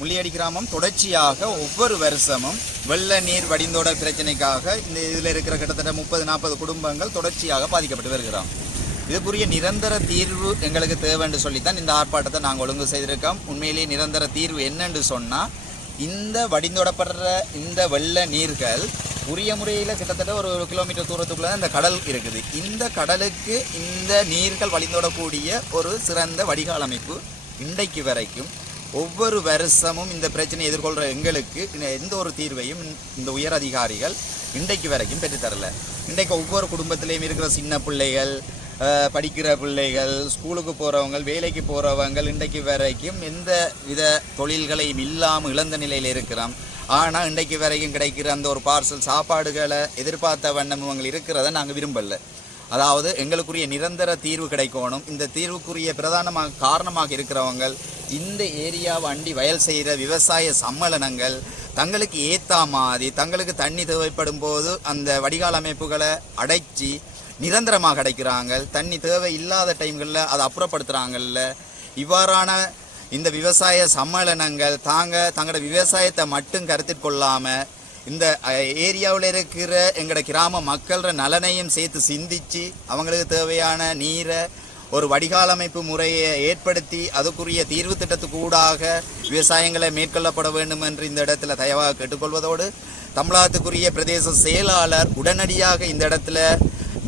முள்ளியடி கிராமம் தொடர்ச்சியாக ஒவ்வொரு வருஷமும் வெள்ள நீர் வடிந்தோடல் பிரச்சனைக்காக இந்த இதில் இருக்கிற கிட்டத்தட்ட 30-40 குடும்பங்கள் தொடர்ச்சியாக பாதிக்கப்பட்டு வருகிறோம். இதுக்குரிய நிரந்தர தீர்வு எங்களுக்கு தேவைன்னு சொல்லித்தான் இந்த ஆர்ப்பாட்டத்தை நாங்கள் ஒழுங்கு செய்திருக்கோம். உண்மையிலேயே நிரந்தர தீர்வு என்னன்னு சொன்னால், இந்த வடிந்தோடப்படுற இந்த வெள்ள நீர்கள் உரிய முறையில் கிட்டத்தட்ட ஒரு கிலோமீட்டர் தூரத்துக்குள்ள இந்த கடல் இருக்குது. இந்த கடலுக்கு இந்த நீர்கள் வழிந்தோடக்கூடிய ஒரு சிறந்த வடிகால் அமைப்பு இன்றைக்கு வரைக்கும் ஒவ்வொரு வருஷமும் இந்த பிரச்சனையை எதிர்கொள்கிற எங்களுக்கு எந்த ஒரு தீர்வையும் இந்த உயர் அதிகாரிகள் இன்றைக்கு வரைக்கும் பெற்றுத்தரல. இன்றைக்கு ஒவ்வொரு குடும்பத்திலையும் இருக்கிற சின்ன பிள்ளைகள், படிக்கிற பிள்ளைகள், ஸ்கூலுக்கு போகிறவங்க, வேலைக்கு போகிறவங்க இன்றைக்கு வரைக்கும் எந்த வித தொழில்களையும் இல்லாமல் இழந்த நிலையில் இருக்கிறோம். ஆனால் இன்றைக்கு வரைக்கும் கிடைக்கிற அந்த ஒரு பார்சல் சாப்பாடுகளை எதிர்பார்த்த வண்ணம் இவங்க இருக்கிறத நாங்கள் விரும்பலை. அதாவது எங்களுக்குரிய நிரந்தர தீர்வு கிடைக்கணும். இந்த தீர்வுக்குரிய பிரதானமாக காரணமாக இருக்கிறவங்க இந்த ஏரியாவை அண்டி வயல் செய்கிற விவசாய சம்மேளனங்கள் தங்களுக்கு ஏற்ற மாதிரி தங்களுக்கு தண்ணி தேவைப்படும் போது அந்த வடிகால் அமைப்புகளை அடைச்சி நிரந்தரமாக கிடைக்கிறாங்க. தண்ணி தேவை இல்லாத டைம்களில் அதை அப்புறப்படுத்துகிறாங்கல்ல. இவ்வாறான இந்த விவசாய சம்மேளனங்கள் தங்களோட விவசாயத்தை மட்டும் கருத்தில் கொள்ளாமல் இந்த ஏரியாவில் இருக்கிற எங்களோட கிராம மக்களோட நலனையும் சேர்த்து சிந்தித்து அவங்களுக்கு தேவையான நீரை ஒரு வடிகால் அமைப்பு முறையை ஏற்படுத்தி அதுக்குரிய தீர்வு திட்டத்துக்கு ஊடாக விவசாயங்களை மேற்கொள்ளப்பட வேண்டும் என்று இந்த இடத்துல தயவாக கேட்டுக்கொள்வதோடு, தமிழகத்துக்குரிய பிரதேச செயலாளர் உடனடியாக இந்த இடத்துல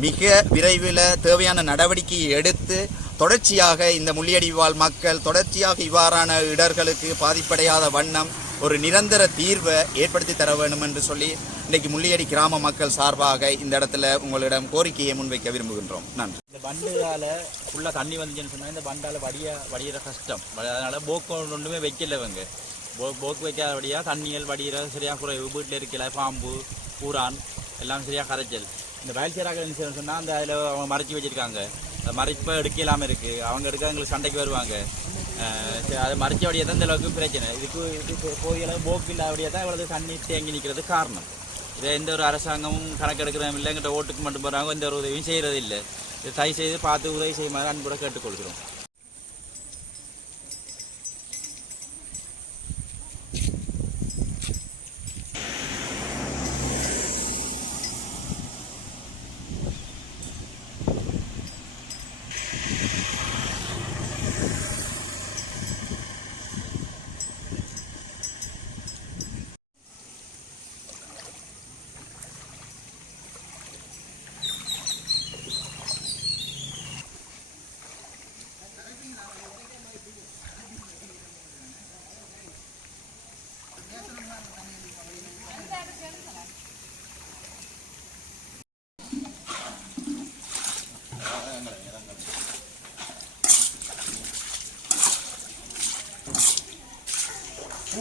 மிக விரைவில் தேவையான நடவடிக்கையை எடுத்து தொடர்ச்சியாக இந்த முள்ளியடி வாழ் மக்கள் தொடர்ச்சியாக இவ்வாறான இடர்களுக்கு பாதிப்படையாத வண்ணம் ஒரு நிரந்தர தீர்வை ஏற்படுத்தி தர வேண்டும் என்று சொல்லி இன்றைக்கு முள்ளியடி கிராம மக்கள் சார்பாக இந்த இடத்துல உங்களிடம் கோரிக்கையை முன்வைக்க விரும்புகின்றோம். நன்றி. இந்த பண்டால ஃபுல்லாக தண்ணி வந்துச்சுன்னு சொன்னால் இந்த பண்டால வடிகிற கஷ்டம். அதனால் போக்கு ஒன்றுமே வைக்கலவங்க. போக்கு வைக்காதபடியாக தண்ணிகள் வடிகிற சரியாக குறைவு. வீட்டில் இருக்கல பாம்பு, பூரான் எல்லாம் சரியாக கரைச்சல். இந்த வயல்சேராக சொன்னால் அந்த அதில் அவங்க மறைச்சி வச்சுருக்காங்க. மறைப்பை எடுக்கலாமல் இருக்குது. அவங்க எடுக்க எங்களுக்கு சண்டைக்கு வருவாங்க. அதை மறைச்ச வழியாக தான் இந்த அளவுக்கு பிரச்சனை. இது போய் போக்கு இல்லாதபடியாக தான் இவ்வளவு தண்ணி தேங்கி நிற்கிறது காரணம். இதை எந்த ஒரு அரசாங்கமும் கணக்கெடுக்கிறதும் இல்லை. எங்கிட்ட ஓட்டுக்கு மட்டும் போகிறாங்க, எந்த ஒரு உதவியும் செய்கிறது இல்லை. இதை தயவு செய்து பார்த்து உதவி செய்யுமாறு அன்புட கேட்டுக்கொள்கிறோம்.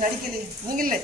அடிக்கல நீங்க இல்லை.